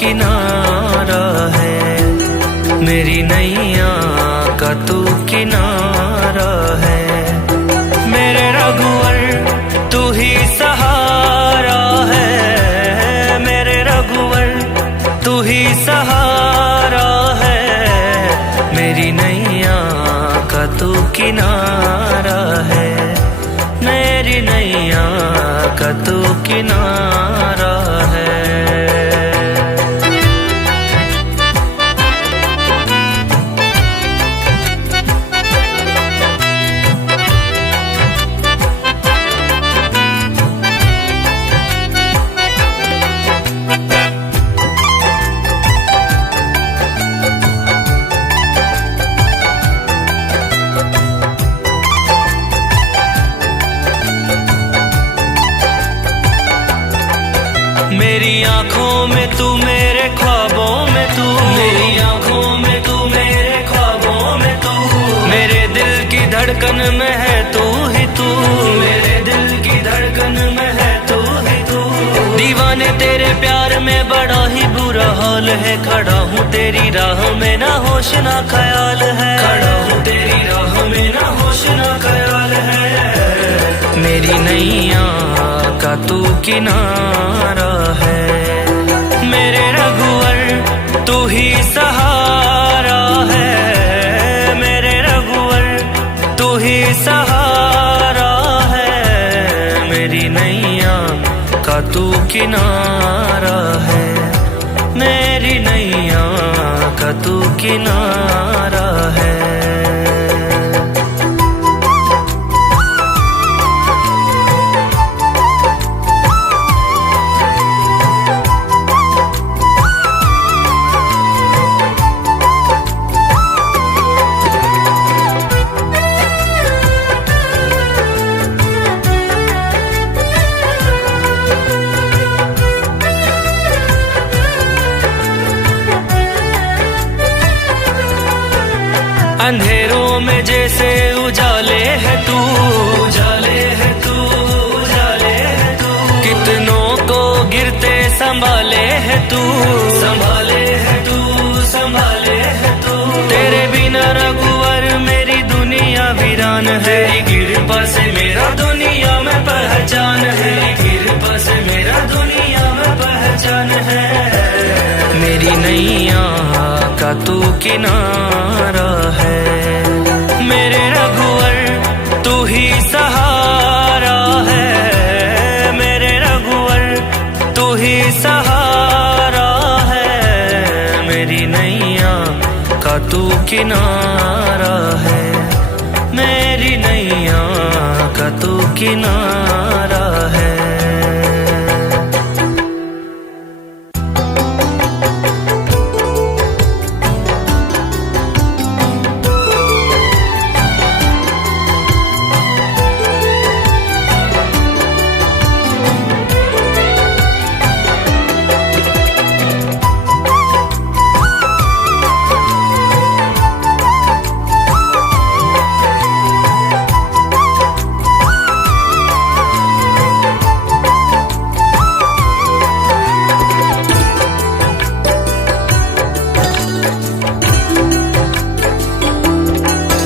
किनारा है, मेरी नैया का तू किनारा है। मेरे रघुवर तू ही सहारा है, मेरे रघुवर तू ही सहारा है। मेरी नैया का तू किनारा है, मेरी नैया का तू किनारा है। मेरी आँखों में तू, मेरे ख्वाबों में तू, मेरी आँखों में तू, मेरे ख्वाबों में तू, मेरे दिल की धड़कन में है तू ही तू, मेरे दिल की धड़कन में है तू ही तू। दीवाने तेरे प्यार में बड़ा ही बुरा हाल है, खड़ा हूँ तेरी राह में ना होश ना ख्याल है, खड़ा हूँ तेरी राह में ना होश ना ख्याल है। मेरी नैया का तू किनारा है, मेरे रघुवर तू ही सहारा है, मेरे रघुवर तू ही सहारा है। मेरी नैया का तू किनारा है, मेरी नैया का तू किनारा है। अंधेरों में जैसे उजाले है तू, उजाले है तू, उजाले है तू। कितनों को गिरते संभाले है तू, संभाले है तू, संभाले है तू। तेरे बिना रघुवर मेरी दुनिया वीरान है, तेरी कृपा से मेरा दुनिया में पहचान है, कृपा से मेरा दुनिया में पहचान है। मेरी नैया का तू किनारा है, मेरे रघुवर तू ही सहारा है, मेरे रघुवर तू ही सहारा है। मेरी नैया का तू किनारा है, मेरी नैया का तू किनारा है।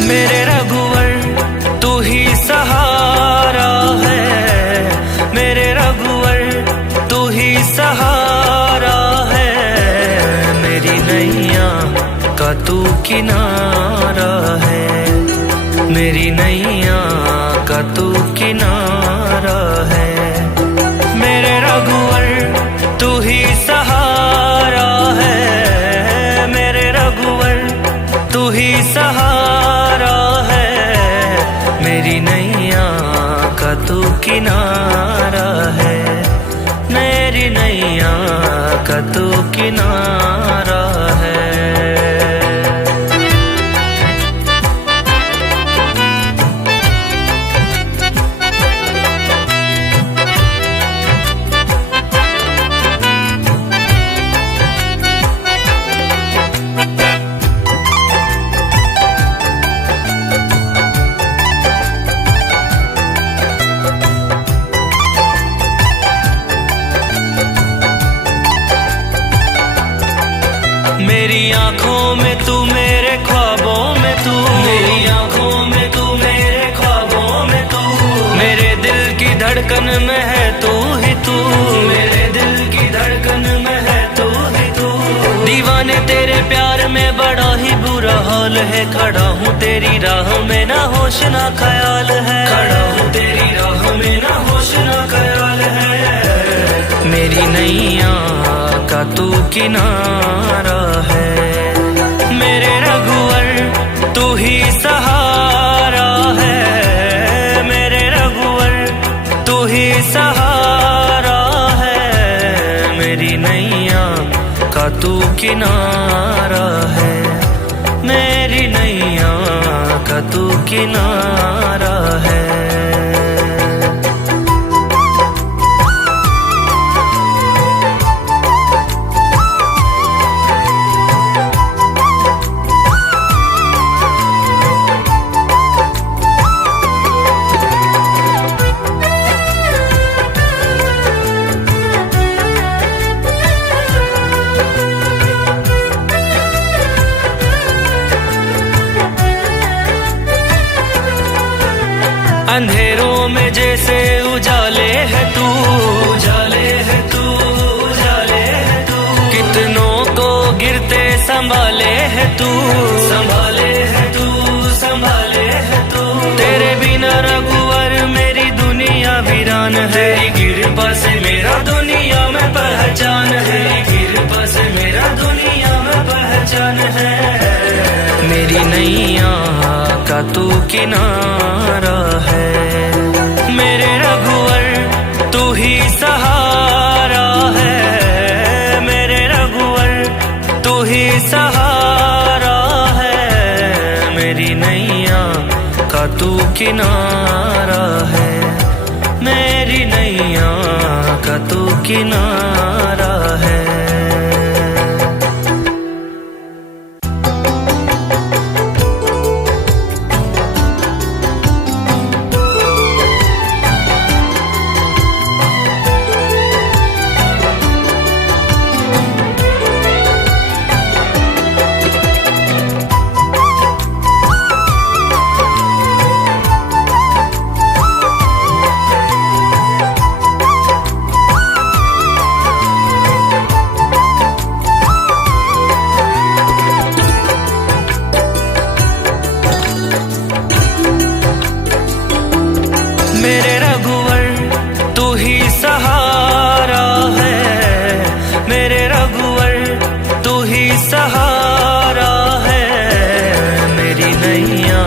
मेरे रघुवर तू ही सहारा है, मेरे रघुवर तू ही सहारा है। मेरी नैया का तू किनारा है, मेरी नैया का तू किनारा है। मेरे रघुवर तू ही सहारा है, मेरे रघुवर तू ही सहारा है। मेरी नैया का तू किनारा है, मेरी नैया का तू किनारा है। में है तू ही तू, मेरे दिल की धड़कन में है तू ही तू। दीवाने तेरे प्यार में बड़ा ही बुरा हाल है, खड़ा हूँ तेरी राह में ना होश ना ख्याल है, खड़ा हूँ तेरी राह में ना होश ना ख्याल है। मेरी नैया का तू किनारा है, मेरे रघुवर तू ही सहारा है, मेरे रघुवर तू ही सहारा है। मेरी नैया का तू किनारा है, मेरी नैया का तू किनारा है। अंधेरों में जैसे उजाले है तू, उजाले है तू, उजाले है तू। कितनों को गिरते संभाले है तू, संभाले है तू, संभाले है तू। तेरे बिना रघुवर मेरी दुनिया वीरान है, तेरी कृपा से मेरा दुनिया में पहचान है, तेरी कृपा से मेरा दुनिया में पहचान है। मेरी नैया का तू किनारा है, मेरे रघुवर तू ही सहारा है, मेरे रघुवर तू ही सहारा है। मेरी नैया का तू किनारा है, मेरी नैया का तू किनारा है। मेरे रघुवर तू ही सहारा है, मेरे रघुवर तू ही सहारा है। मेरी नैया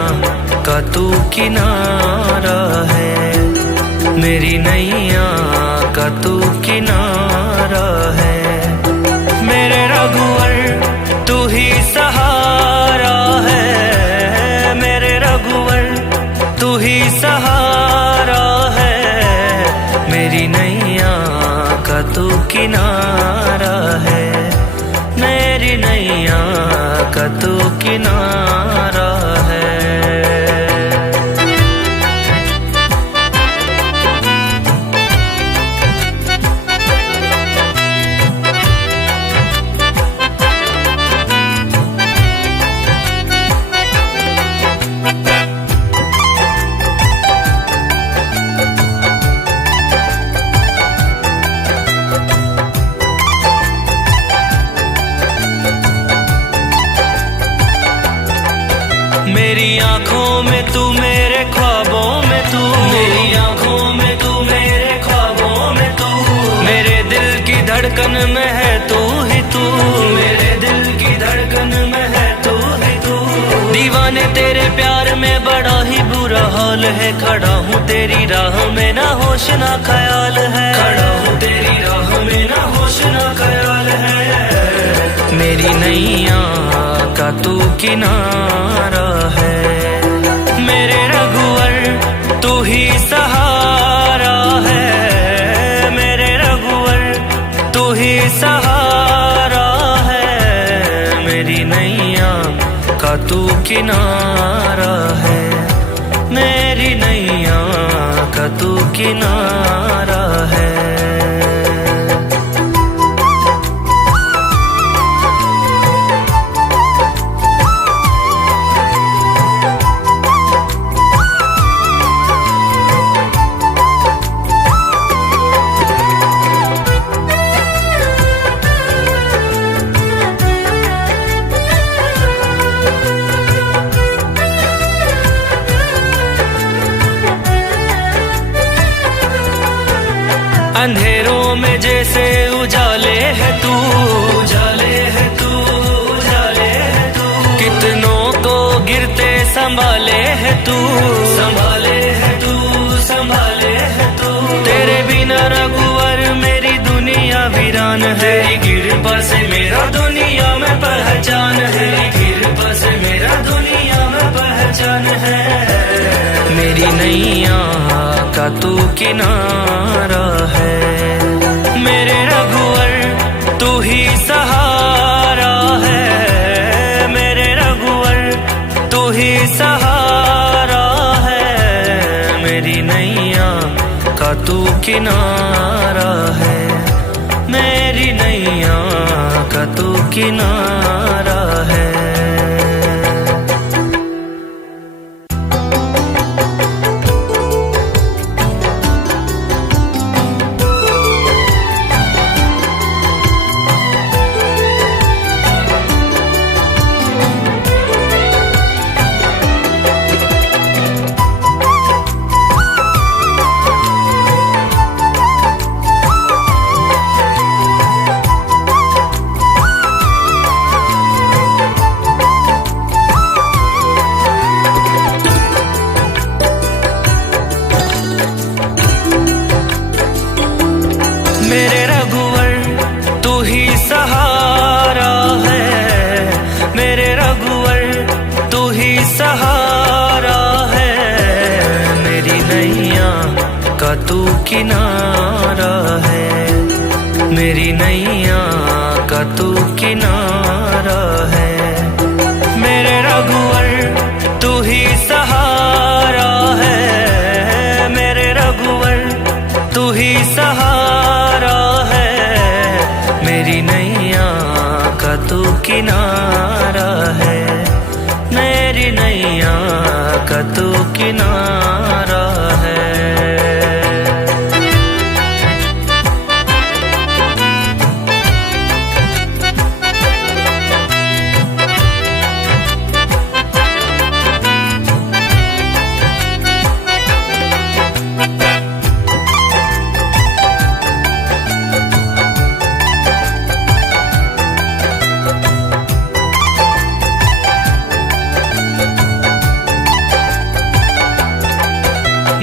का तू किनारा है, मेरी नैया का तू किनारा है। मेरे रघुवर तू ही सहारा है, मेरे रघुवर तू ही सहारा है। मेरी नैया का तू किनारा है, मेरी नैया का तू किनारा है। मेरी आँखों में तू, मेरे ख्वाबों में तू, मेरी आँखों में तू, मेरे ख्वाबों में तू। मेरे दिल की धड़कन में है तू ही तू, मेरे दिल की धड़कन में है तू ही तू। दीवाने तेरे प्यार में बड़ा ही बुरा हाल है, खड़ा हूँ तेरी राह में ना होश ना ख्याल है, खड़ा हूँ तेरी राह में ना होश ना ख्याल है। मेरी नैया का तू किनारा है, मेरे रघुवर तू ही सहारा है, मेरे रघुवर तू ही सहारा है। मेरी नैया का तू किनारा है, मेरी नैया का तू किनारा है। जैसे उजाले है तू, उजाले है तू, उजाले है तू। कितनों को गिरते संभाले है तू, संभाले है तू, संभाले है तू। तेरे बिना रघुवर मेरी दुनिया वीरान है। तेरी कृपा से मेरा दुनिया में पहचान है। तेरी कृपा से मेरा दुनिया में पहचान है। मेरी नैया का तू किनारा है। मेरे रघुवर तू ही सहारा है। मेरे रघुवर तू ही सहारा है। मेरी नैया का तू किनारा है। मेरी नैया का तू किनारा है। मेरे रघुवर तू ही सहारा है। मेरे रघुवर तू ही सहारा है। मेरी नैया का तू किनारा है। मेरी नैया का तू किनारा है। मेरे रघुवर तू ही सहारा है। मेरे रघुवर तू ही सहारा है। मेरी नैया का तू किनारा है। मेरी नैया का तू किनारा है।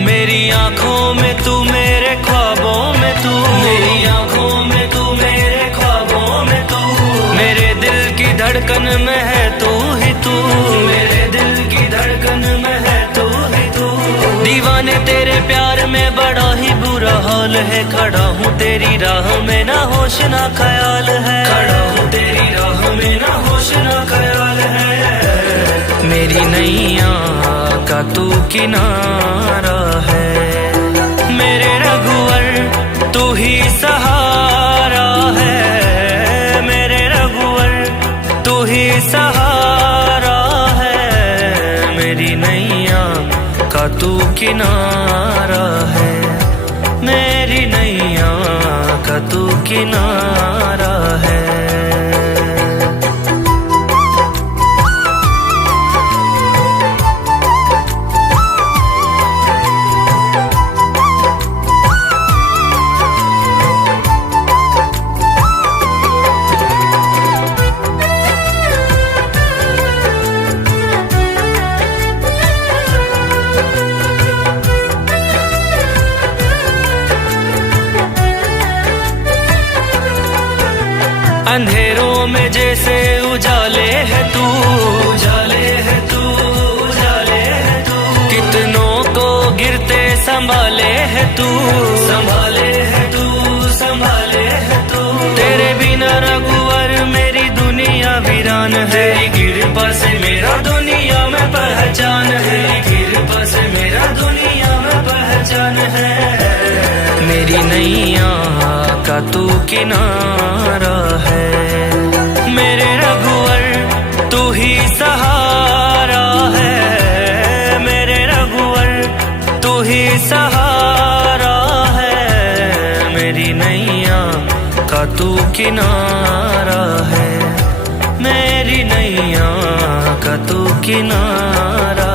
मेरी आँखों में तू, मेरे ख्वाबों में तू। मेरी आँखों में तू, मेरे ख्वाबों में तू। मेरे दिल की धड़कन में है तू ही तू। मेरे दिल की धड़कन में है तू ही तू। दीवाने तेरे प्यार में बड़ा ही बुरा हाल है। खड़ा हूँ तेरी राह में ना होश ना ख्याल है। खड़ा हूँ तेरी राह में ना होश ना ख्याल है। मेरी नैया का तू किनारा है। मेरे रघुवर तू ही सहारा है। मेरे रघुवर तू ही सहारा है। मेरी नैया का तू किनारा है। मेरी नैया का तू किनारा है। अंधेरों में जैसे उजाले है तू, उजाले है तू, उजाले है तू। कितनों को गिरते संभाले है तू, संभाले है तू, संभाले है तू। तेरे बिना रघुवर मेरी दुनिया वीरान है। तेरी कृपा से मेरा दुनिया में पहचान है। तेरी कृपा से मेरा दुनिया में पहचान है। मेरी नैया का तू किनारा है। मेरे रघुवर तू ही सहारा है। मेरे रघुवर तू ही सहारा है। मेरी नैया का तू किनारा है। मेरी नैया का तू किनारा